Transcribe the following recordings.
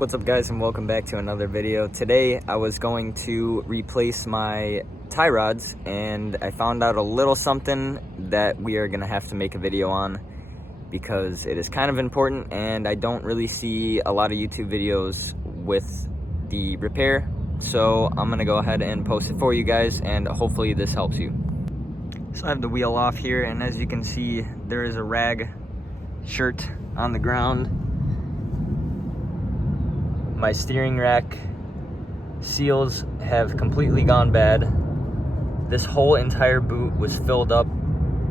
What's up guys, and welcome back to another video. Today I was going to replace my tie rods and I found out a little something that we are gonna have to make a video on because it is kind of important and I don't really see a lot of YouTube videos with the repair. So I'm gonna go ahead and post it for you guys and hopefully this helps you. So I have the wheel off here and as you can see there is a rag shirt on the ground. My steering rack seals have completely gone bad. This whole entire boot was filled up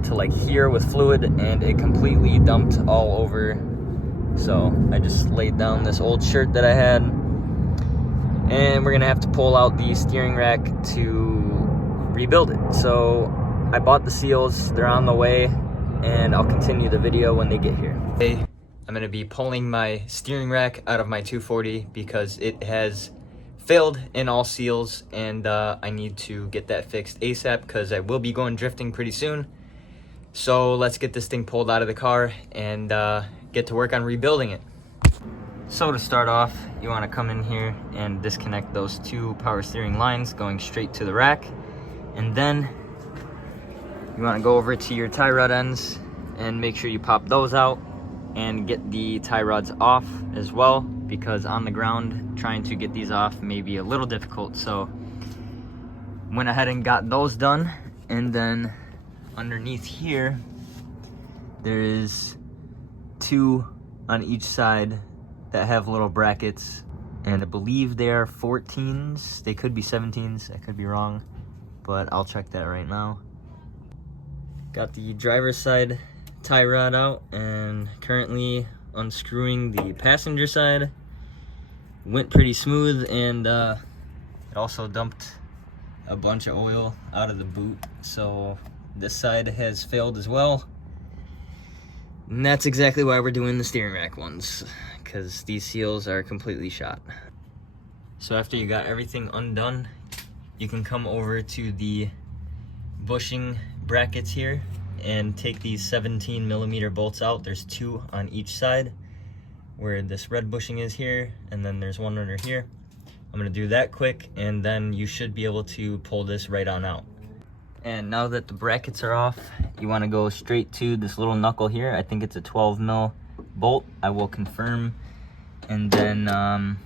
to like here with fluid and it completely dumped all over. So I just laid down this old shirt that I had and we're gonna have to pull out the steering rack to rebuild it. So I bought the seals, they're on the way, and I'll continue the video when they get here. Hey. I'm gonna be pulling my steering rack out of my 240 because it has failed in all seals and I need to get that fixed ASAP because I will be going drifting pretty soon. So let's get this thing pulled out of the car and get to work on rebuilding it. So to start off, you wanna come in here and disconnect those two power steering lines going straight to the rack. And then you wanna go over to your tie rod ends and make sure you pop those out and get the tie rods off as well, because on the ground trying to get these off may be a little difficult. So went ahead and got those done, and then underneath here there is two on each side that have little brackets, and I believe they are 14s. They could be 17s, I could be wrong, but I'll check that right now. Got the driver's side tie rod out and currently unscrewing the passenger side. Went pretty smooth and it also dumped a bunch of oil out of the boot, so this side has failed as well. And that's exactly why we're doing the steering rack ones, because these seals are completely shot. So after you got everything undone, you can come over to the bushing brackets here and take these 17mm bolts out. There's two on each side where this red bushing is here, and then there's one under here. I'm gonna do that quick and then you should be able to pull this right on out. And now that the brackets are off, you want to go straight to this little knuckle here. I think it's a 12mm bolt. I will confirm. And then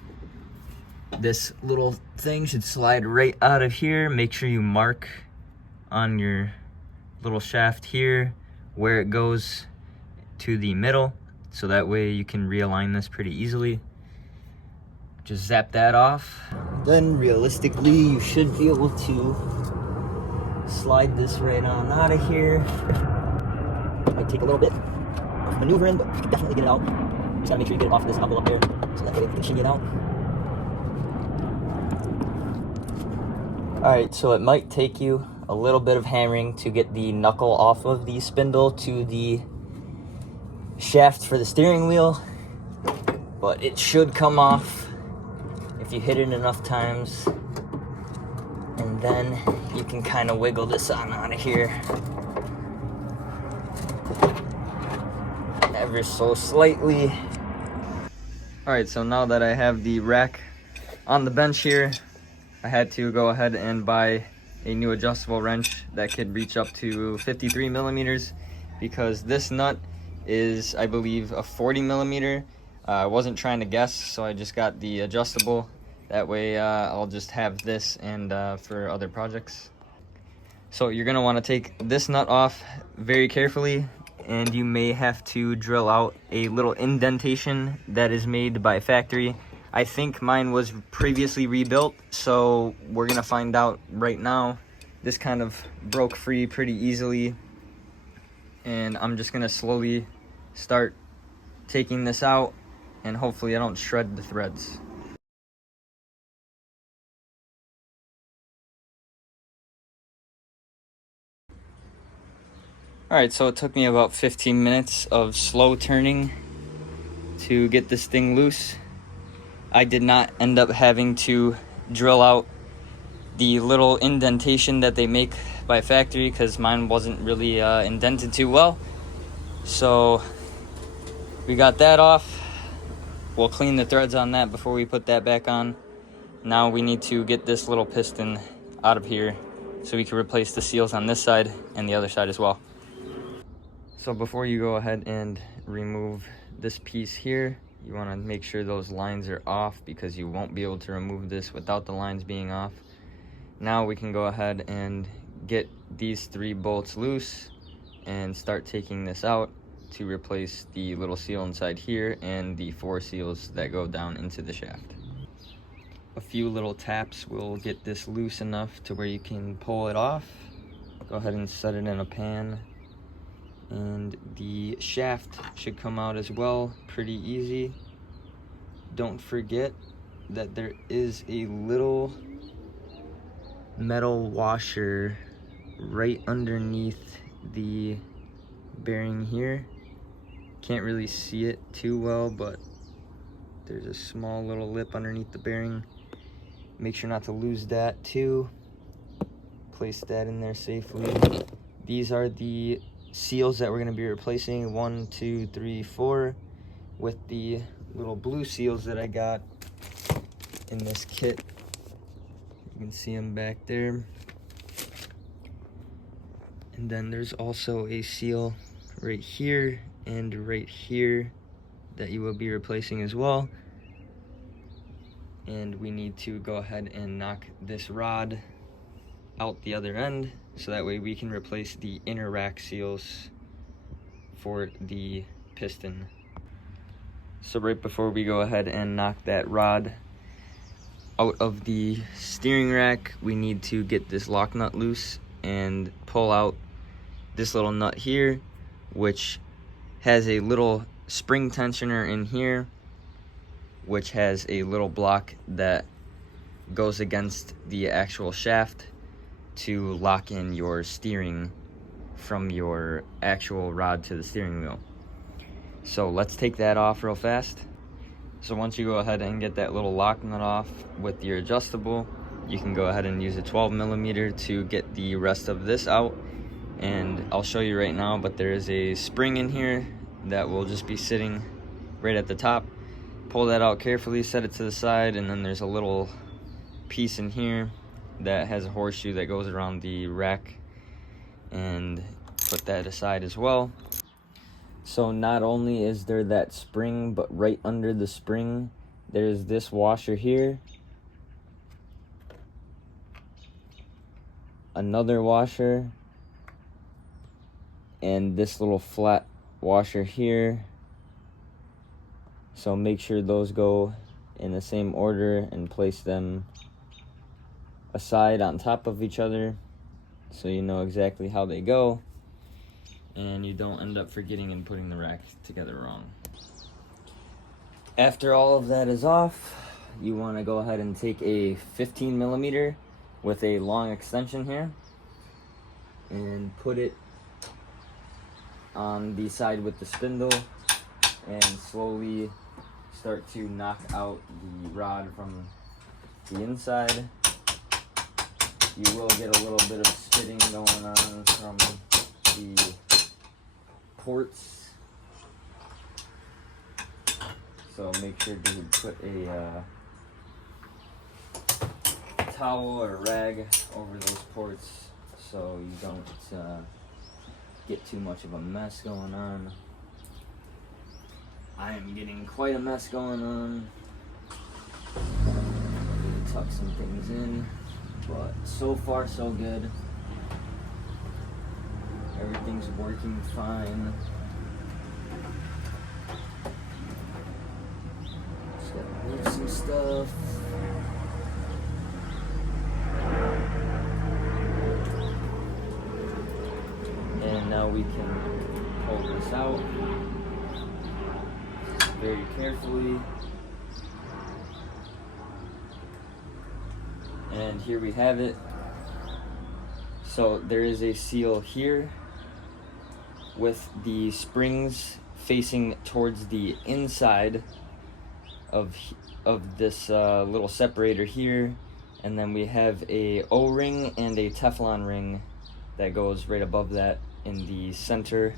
this little thing should slide right out of here. Make sure you mark on your little shaft here where it goes to the middle, so that way you can realign this pretty easily. Just zap that off. Then realistically you should be able to slide this right on out of here. Might take a little bit of maneuvering, but you can definitely get it out. Just gotta make sure you get it off this knuckle up there so that way you can shinny it out. Alright, so it might take you a little bit of hammering to get the knuckle off of the spindle to the shaft for the steering wheel, but it should come off if you hit it enough times, and then you can kind of wiggle this on out of here ever so slightly. Alright, so now that I have the rack on the bench here, I had to go ahead and buy a new adjustable wrench that could reach up to 53mm, because this nut is, I believe, a 40mm. I wasn't trying to guess, so I just got the adjustable. That way I'll just have this and for other projects. So you're gonna want to take this nut off very carefully, and you may have to drill out a little indentation that is made by factory. I think mine was previously rebuilt, so we're gonna find out right now. This kind of broke free pretty easily, and I'm just gonna slowly start taking this out, and hopefully I don't shred the threads. Alright, so it took me about 15 minutes of slow turning to get this thing loose. I did not end up having to drill out the little indentation that they make by factory because mine wasn't really indented too well. So we got that off. we'll clean the threads on that before we put that back on. Now we need to get this little piston out of here so we can replace the seals on this side and the other side as well. So before you go ahead and remove this piece here, you want to make sure those lines are off, because you won't be able to remove this without the lines being off. Now we can go ahead and get these 3 bolts loose and start taking this out to replace the little seal inside here and the 4 seals that go down into the shaft. A few little taps will get this loose enough to where you can pull it off. Go ahead and set it in a pan, and the shaft should come out as well pretty easy. Don't forget that there is a little metal washer right underneath the bearing here. Can't really see it too well, but there's a small little lip underneath the bearing. Make sure not to lose that too. Place that in there safely. These are the seals that we're going to be replacing, 1, 2, 3, 4, with the little blue seals that I got in this kit. You can see them back there. And then there's also a seal right here and right here that you will be replacing as well. And we need to go ahead and knock this rod out the other end, so that way we can replace the inner rack seals for the piston. So right before we go ahead and knock that rod out of the steering rack, we need to get this lock nut loose and pull out this little nut here, which has a little spring tensioner in here, which has a little block that goes against the actual shaft to lock in your steering from your actual rod to the steering wheel. So let's take that off real fast. So once you go ahead and get that little lock nut off with your adjustable, you can go ahead and use a 12mm to get the rest of this out. And I'll show you right now, but there is a spring in here that will just be sitting right at the top. Pull that out carefully, set it to the side, and then there's a little piece in here that has a horseshoe that goes around the rack, and put that aside as well. So not only is there that spring, but right under the spring there's this washer here, another washer, and this little flat washer here. So make sure those go in the same order and place them aside on top of each other, so you know exactly how they go and you don't end up forgetting and putting the rack together wrong. After all of that is off, you want to go ahead and take a 15mm with a long extension here and put it on the side with the spindle and slowly start to knock out the rod from the inside. You will get a little bit of spitting going on from the ports, so make sure to put a towel or rag over those ports so you don't get too much of a mess going on. I am getting quite a mess going on. I'm gonna tuck some things in, but so far so good. Everything's working fine. Just gotta move some stuff. And now we can pull this out very carefully. And here we have it. So there is a seal here with the springs facing towards the inside of this little separator here, and then we have a O-ring and a Teflon ring that goes right above that in the center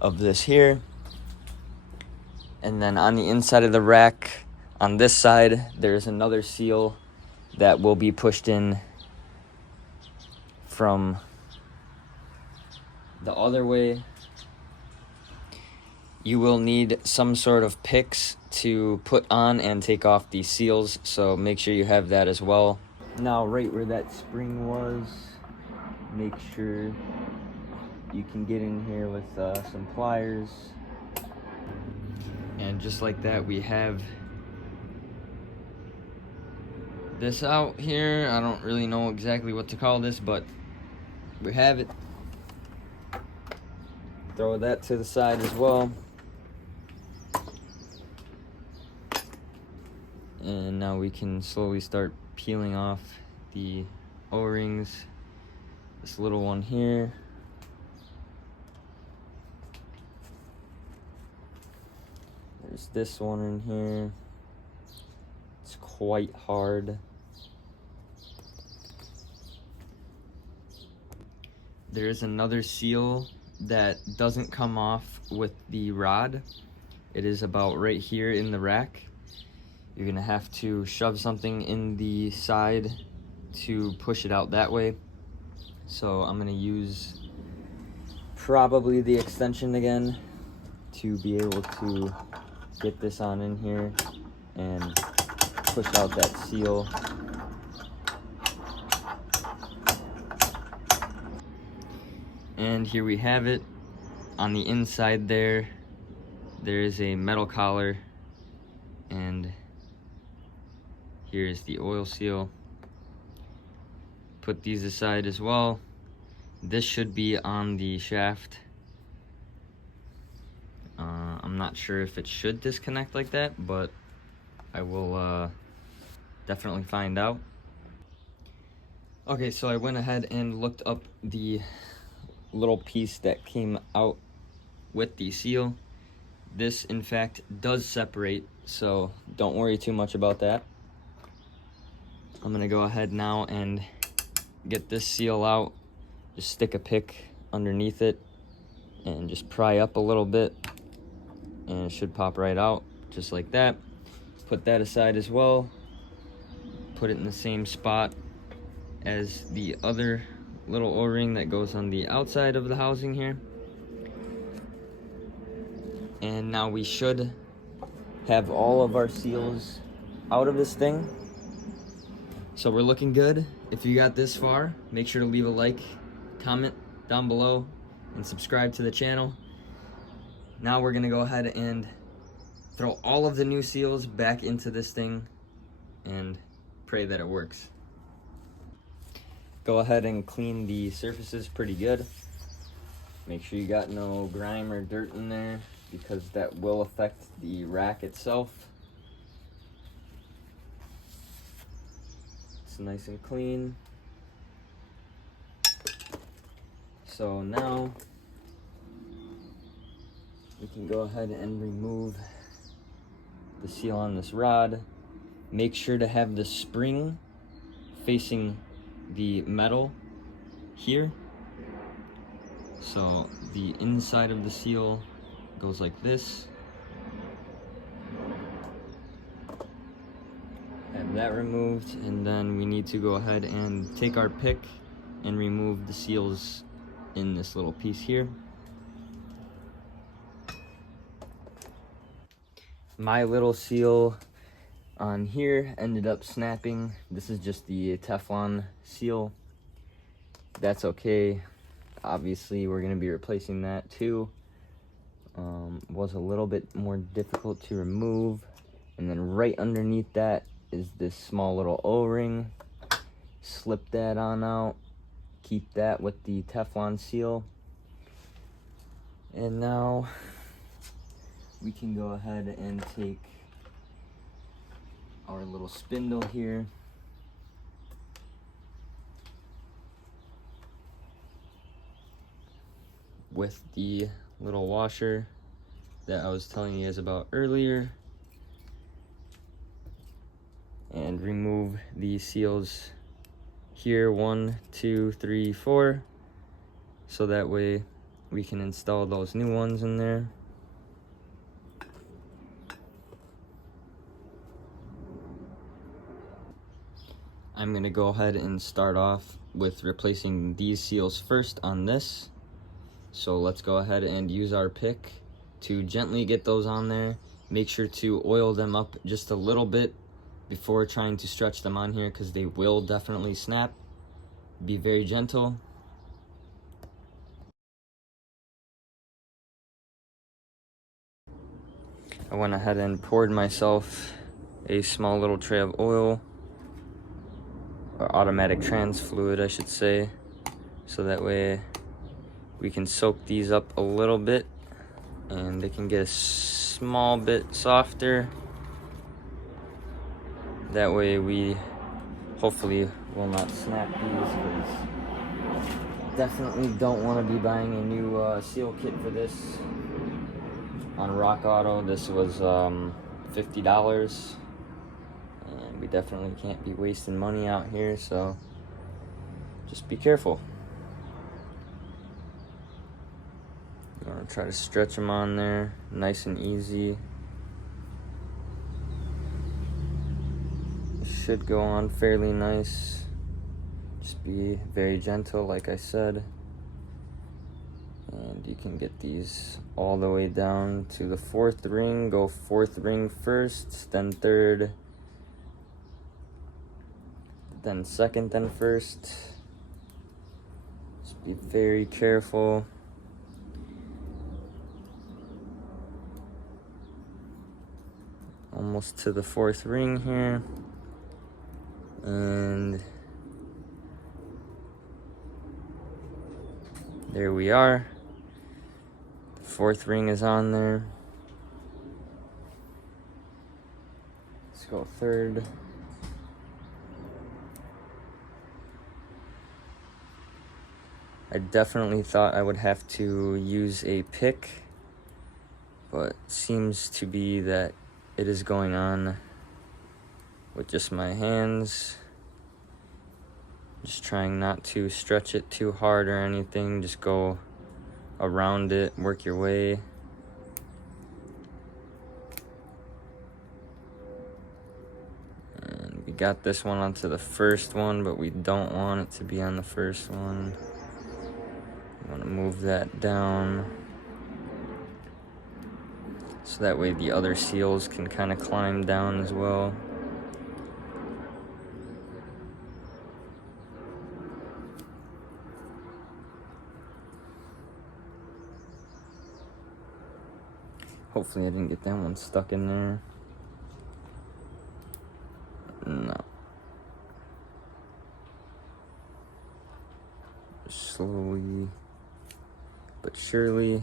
of this here. And then on the inside of the rack, on this side, there's another seal that will be pushed in from the other way. You will need some sort of picks to put on and take off these seals, so make sure you have that as well. Now, right where that spring was, make sure you can get in here with some pliers. And just like that, we have this out here. I don't really know exactly what to call this, but we have it. Throw that to the side as well. And now we can slowly start peeling off the O-rings. This little one here. There's this one in here. It's quite hard. There's another seal that doesn't come off with the rod. It is about right here in the rack. You're gonna have to shove something in the side to push it out that way. So I'm gonna use probably the extension again to be able to get this on in here and push out that seal. And here we have it. On the inside there is a metal collar, and here's the oil seal. Put these aside as well. This should be on the shaft. I'm not sure if it should disconnect like that, but I will definitely find out. Okay, so I went ahead and looked up the little piece that came out with the seal. This, in fact, does separate, so don't worry too much about that. I'm gonna go ahead now and get this seal out. Just stick a pick underneath it and just pry up a little bit, and it should pop right out just like that. Put that aside as well. Put it in the same spot as the other little O-ring that goes on the outside of the housing here. And now we should have all of our seals out of this thing. So we're looking good. If you got this far, make sure to leave a like, comment down below, and subscribe to the channel. Now we're gonna go ahead and throw all of the new seals back into this thing and pray that it works. Go ahead and clean the surfaces pretty good. Make sure you got no grime or dirt in there, because that will affect the rack itself. It's nice and clean. So now we can go ahead and remove the seal on this rod. Make sure to have the spring facing the metal here. So the inside of the seal goes like this. Have that removed, and then we need to go ahead and take our pick and remove the seals in this little piece here. My little seal on here ended up snapping. This is just the Teflon seal. That's okay. Obviously, we're going to be replacing that too. Was a little bit more difficult to remove. And then right underneath that is this small little O-ring. Slip that on out. Keep that with the Teflon seal. And now we can go ahead and take our little spindle here. With the little washer that I was telling you guys about earlier, and remove the seals here, 1, 2, 3, 4, so that way we can install those new ones in there. I'm gonna go ahead and start off with replacing these seals first on this. So let's go ahead and use our pick to gently get those on there. Make sure to oil them up just a little bit before trying to stretch them on here, because they will definitely snap. Be very gentle. I went ahead and poured myself a small little tray of oil, or automatic trans fluid I should say, so that way we can soak these up a little bit and they can get a small bit softer. That way we hopefully will not snap these, because definitely don't want to be buying a new seal kit for this. On Rock Auto, this was $50, and we definitely can't be wasting money out here, so just be careful. I'm gonna try to stretch them on there nice and easy. It should go on fairly nice. Just be very gentle, like I said. And you can get these all the way down to the 4th ring. Go 4th ring first, then 3rd, then 2nd, then 1st. Just be very careful. Almost to the 4th ring here. And there we are. 4th ring is on there. Let's go 3rd. I definitely thought I would have to use a pick, but seems to be that it is going on with just my hands. Just trying not to stretch it too hard or anything. Just go around it, work your way. And we got this one onto the 1st one, but we don't want it to be on the 1st one. I want to move that down, so that way the other seals can kind of climb down as well. Hopefully I didn't get that one stuck in there. No. Slowly but surely.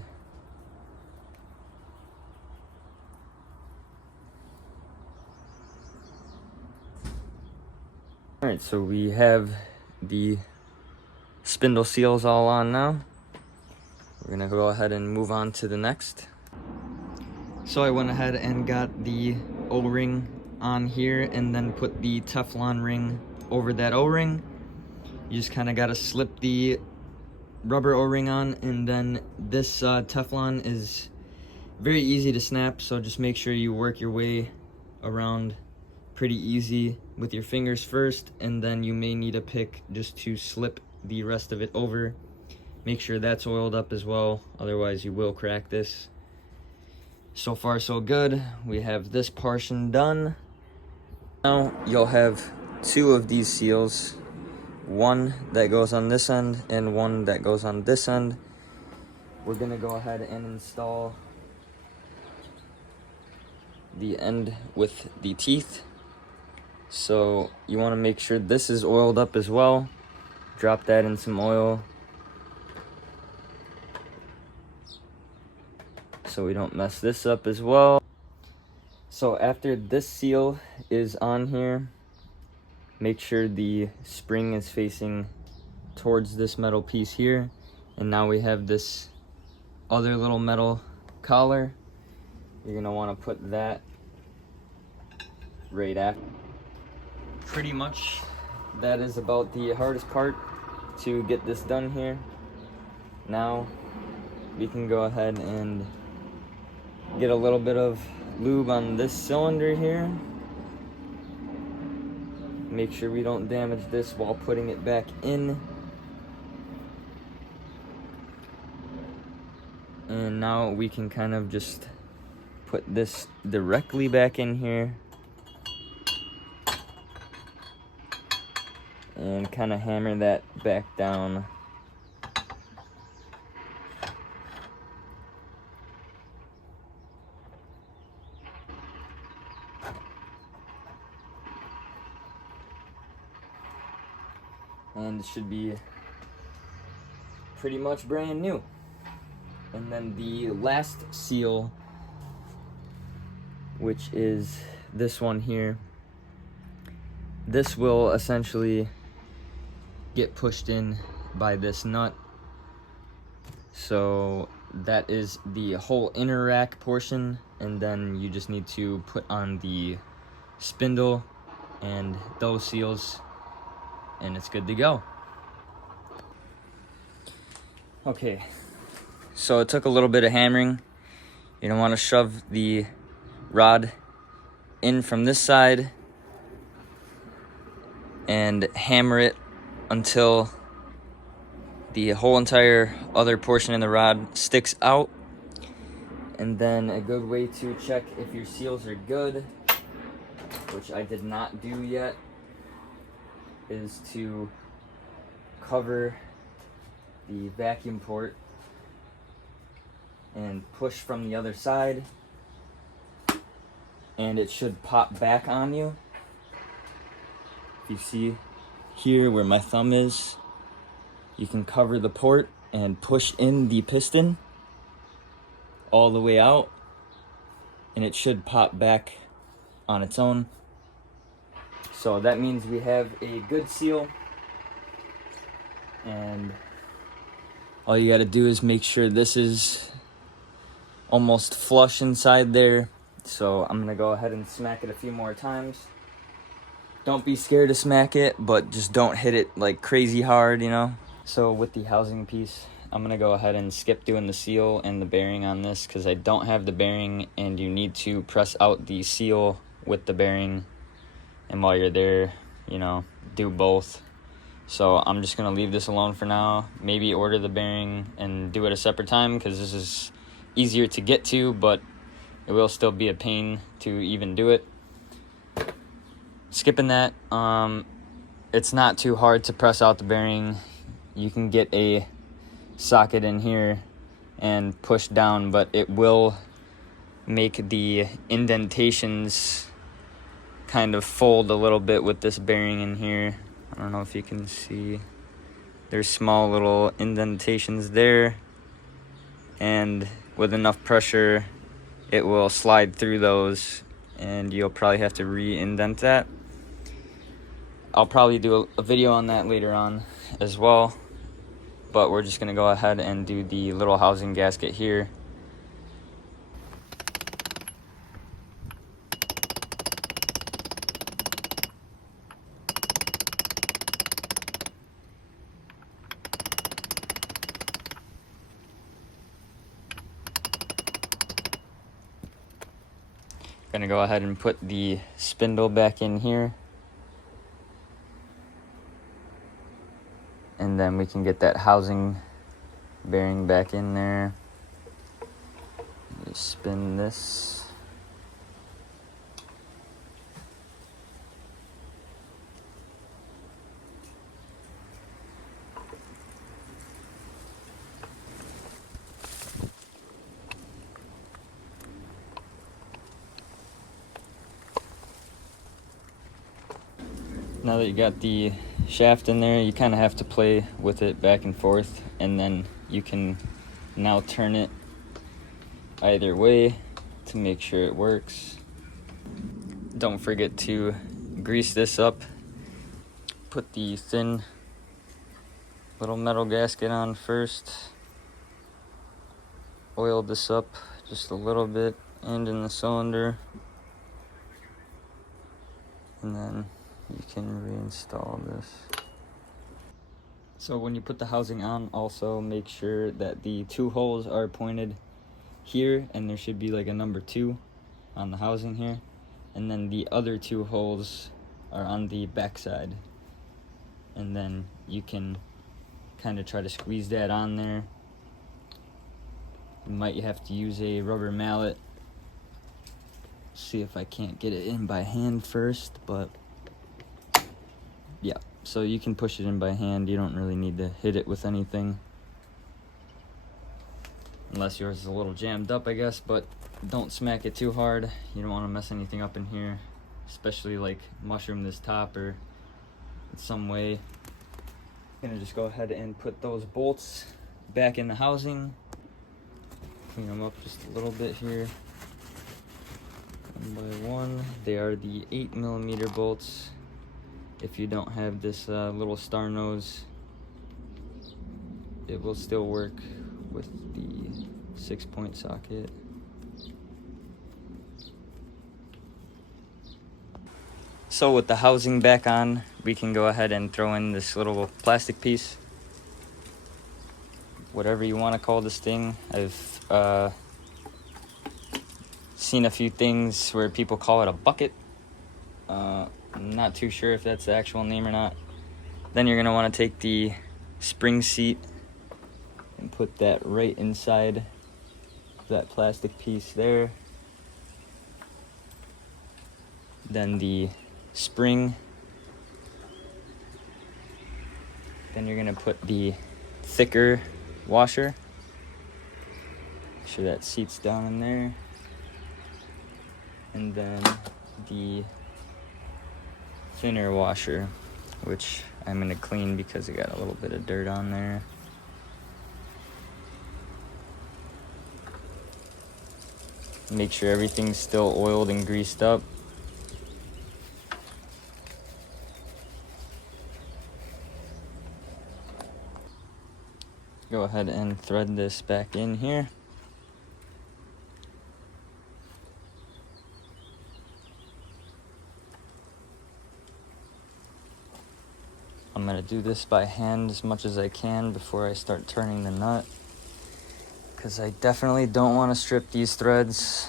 Alright, so we have the spindle seals all on now. We're gonna go ahead and move on to the next. So I went ahead and got the O-ring on here and then put the Teflon ring over that O-ring. You just kind of got to slip the rubber O-ring on, and then this Teflon is very easy to snap, so just make sure you work your way around pretty easy with your fingers first, and then you may need a pick just to slip the rest of it over. Make sure that's oiled up as well, otherwise you will crack this. So far so good. We have this portion done. Now you'll have 2 of these seals, one that goes on this end and one that goes on this end. We're gonna go ahead and install the end with the teeth. So you want to make sure this is oiled up as well. Drop that in some oil so we don't mess this up as well. So after this seal is on here, make sure the spring is facing towards this metal piece here. And now we have this other little metal collar. You're gonna want to put that right after. Pretty much that is about the hardest part to get this done here. Now we can go ahead and get a little bit of lube on this cylinder here. make sure we don't damage this while putting it back in. And now we can kind of just put this directly back in here and kind of hammer that back down. And it should be pretty much brand new. And then the last seal, which is this one here, this will essentially get pushed in by this nut. So that is the whole inner rack portion, and then you just need to put on the spindle and those seals, and it's good to go. Okay, so it took a little bit of hammering. You don't want to shove the rod in from this side and hammer it until the whole entire other portion of the rod sticks out. And then a good way to check if your seals are good, which I did not do yet, is to cover the vacuum port and push from the other side, and it should pop back on you. If you see here where my thumb is, you can cover the port and push in the piston all the way out, and it should pop back on its own. So that means we have a good seal, and all you got to do is make sure this is almost flush inside there. So I'm gonna go ahead and smack it a few more times. Don't be scared to smack it, but just don't hit it like crazy hard, you know? So with the housing piece, I'm gonna go ahead and skip doing the seal and the bearing on this because I don't have the bearing, and you need to press out the seal with the bearing. And while you're there, you know, do both. So I'm just gonna leave this alone for now. Maybe order the bearing and do it a separate time because this is easier to get to, but it will still be a pain to even do it. Skipping that, it's not too hard to press out the bearing. You can get a socket in here and push down, but it will make the indentations kind of fold a little bit with this bearing in here. I don't know if you can see. There's small little indentations there, and with enough pressure it will slide through those, and you'll probably have to re-indent that. I'll probably do a video on that later on as well, but we're just gonna go ahead and do the little housing gasket here. Gonna go ahead and put the spindle back in here, and then we can get that housing bearing back in there. Just spin this. Now that you got the shaft in there, you kind of have to play with it back and forth, and then you can now turn it either way to make sure it works. Don't forget to grease this up. Put the thin little metal gasket on first. Oil this up just a little bit and in the cylinder, and then you can reinstall this. So when you put the housing on, also make sure that the two holes are pointed here, and there should be like a number 2 on the housing here, and then the other 2 holes or on the back side, and then you can kind of try to squeeze that on there. You might have to use a rubber mallet. See if I can't get it in by hand first, but yeah, so you can push it in by hand. You don't really need to hit it with anything, unless yours is a little jammed up, I guess, but don't smack it too hard. You don't want to mess anything up in here, especially like mushroom this top or in some way. I'm gonna just go ahead and put those bolts back in the housing. Clean them up just a little bit here. One by one. They are the 8mm bolts. If you don't have this little star nose, it will still work with the 6-point socket. So with the housing back on, we can go ahead and throw in this little plastic piece. Whatever you want to call this thing. I've seen a few things where people call it a bucket. I'm not too sure if that's the actual name or not. Then you're going to want to take the spring seat and put that right inside that plastic piece there. Then the spring. Then you're going to put the thicker washer. Make sure that seat's down in there. And then the thinner washer, which I'm going to clean because it got a little bit of dirt on there. Make sure everything's still oiled and greased up. Go ahead and thread this back in here. I'm going to do this by hand as much as I can before I start turning the nut, because I definitely don't want to strip these threads,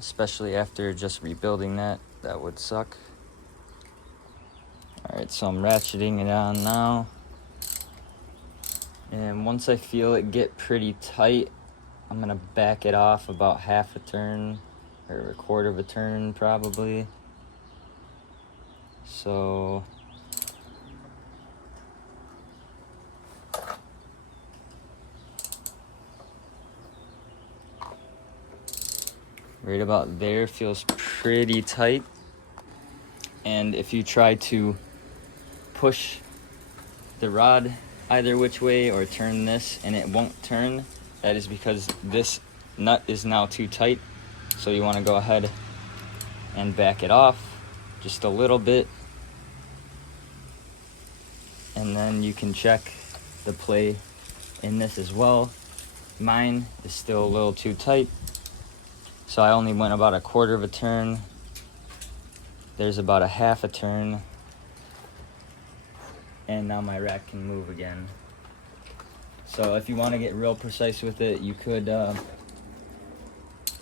especially after just rebuilding that. That would suck. Alright, so I'm ratcheting it on now. And once I feel it get pretty tight, I'm going to back it off about half a turn, or a quarter of a turn probably. So right about there feels pretty tight. And if you try to push the rod either which way or turn this and it won't turn, that is because this nut is now too tight. So you want to go ahead and back it off just a little bit, and then you can check the play in this as well. Mine is still a little too tight, so I only went about a quarter of a turn. There's about a half a turn, and now my rack can move again. So if you want to get real precise with it, you could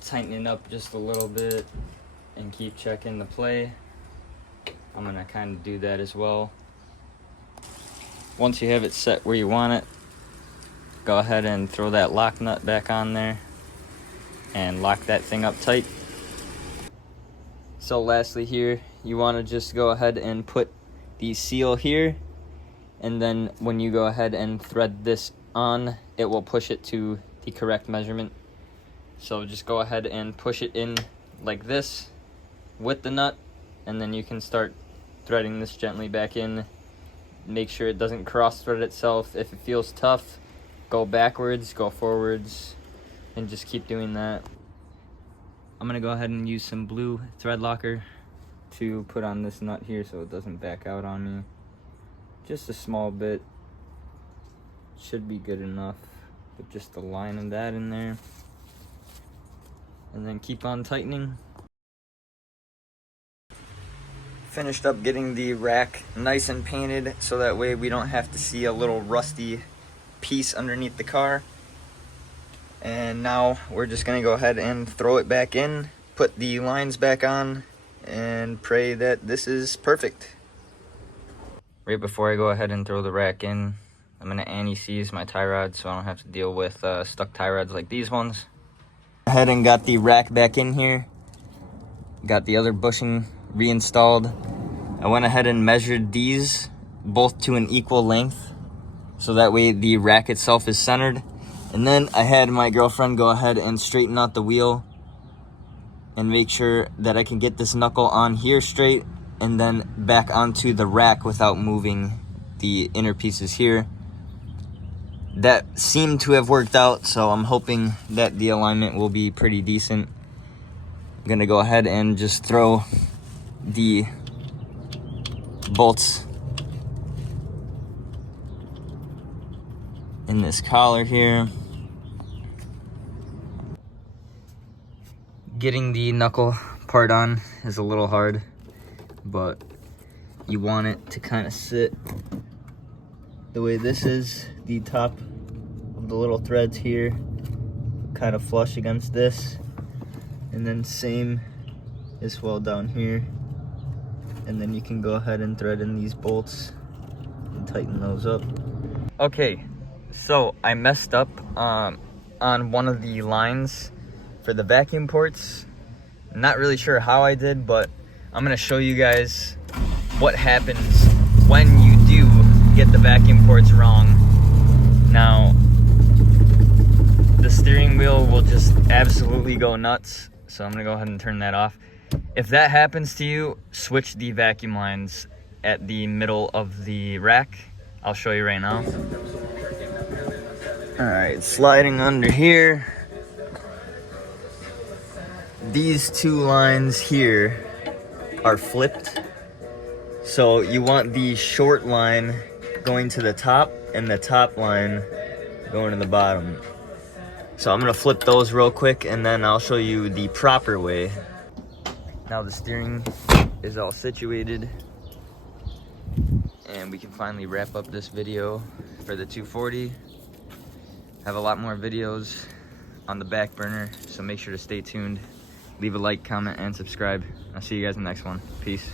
tighten it up just a little bit and keep checking the play. I'm gonna kind of do that as well. Once you have it set where you want it, go ahead and throw that lock nut back on there and lock that thing up tight. So lastly here, you want to just go ahead and put the seal here, and then when you go ahead and thread this on, it will push it to the correct measurement. So just go ahead and push it in like this with the nut, and then you can start threading this gently back in. Make sure it doesn't cross thread itself. If it feels tough, go backwards, go forwards, and just keep doing that. I'm gonna go ahead and use some blue thread locker to put on this nut here so it doesn't back out on me. Just a small bit. Should be good enough. Put just a line of that in there. And then keep on tightening. Finished up getting the rack nice and painted so that way we don't have to see a little rusty piece underneath the car. And now we're just gonna go ahead and throw it back in, put the lines back on, and pray that this is perfect. Right before I go ahead and throw the rack in, I'm gonna anti-seize my tie rod so I don't have to deal with stuck tie rods like these ones. Go ahead and got the rack back in here. Got the other bushing reinstalled. I went ahead and measured these both to an equal length, so that way the rack itself is centered. And then I had my girlfriend go ahead and straighten out the wheel and make sure that I can get this knuckle on here straight and then back onto the rack without moving the inner pieces here. That seemed to have worked out, so I'm hoping that the alignment will be pretty decent. I'm gonna go ahead and just throw the bolts in this collar here. Getting the knuckle part on is a little hard, but you want it to kind of sit the way this is. The top of the little threads here kind of flush against this, and then same as well down here. And then you can go ahead and thread in these bolts and tighten those up. Okay, so I messed up on one of the lines for the vacuum ports. Not really sure how I did, but I'm gonna show you guys what happens when you do get the vacuum ports wrong. Now, the steering wheel will just absolutely go nuts, so I'm gonna go ahead and turn that off. If that happens to you, switch the vacuum lines at the middle of the rack. I'll show you right now. All right, sliding under here. These two lines here are flipped. So you want the short line going to the top and the top line going to the bottom. So I'm gonna flip those real quick and then I'll show you the proper way. Now the steering is all situated and we can finally wrap up this video for the 240. Have a lot more videos on the back burner, so make sure to stay tuned. Leave a like, comment, and subscribe. I'll see you guys in the next one. Peace.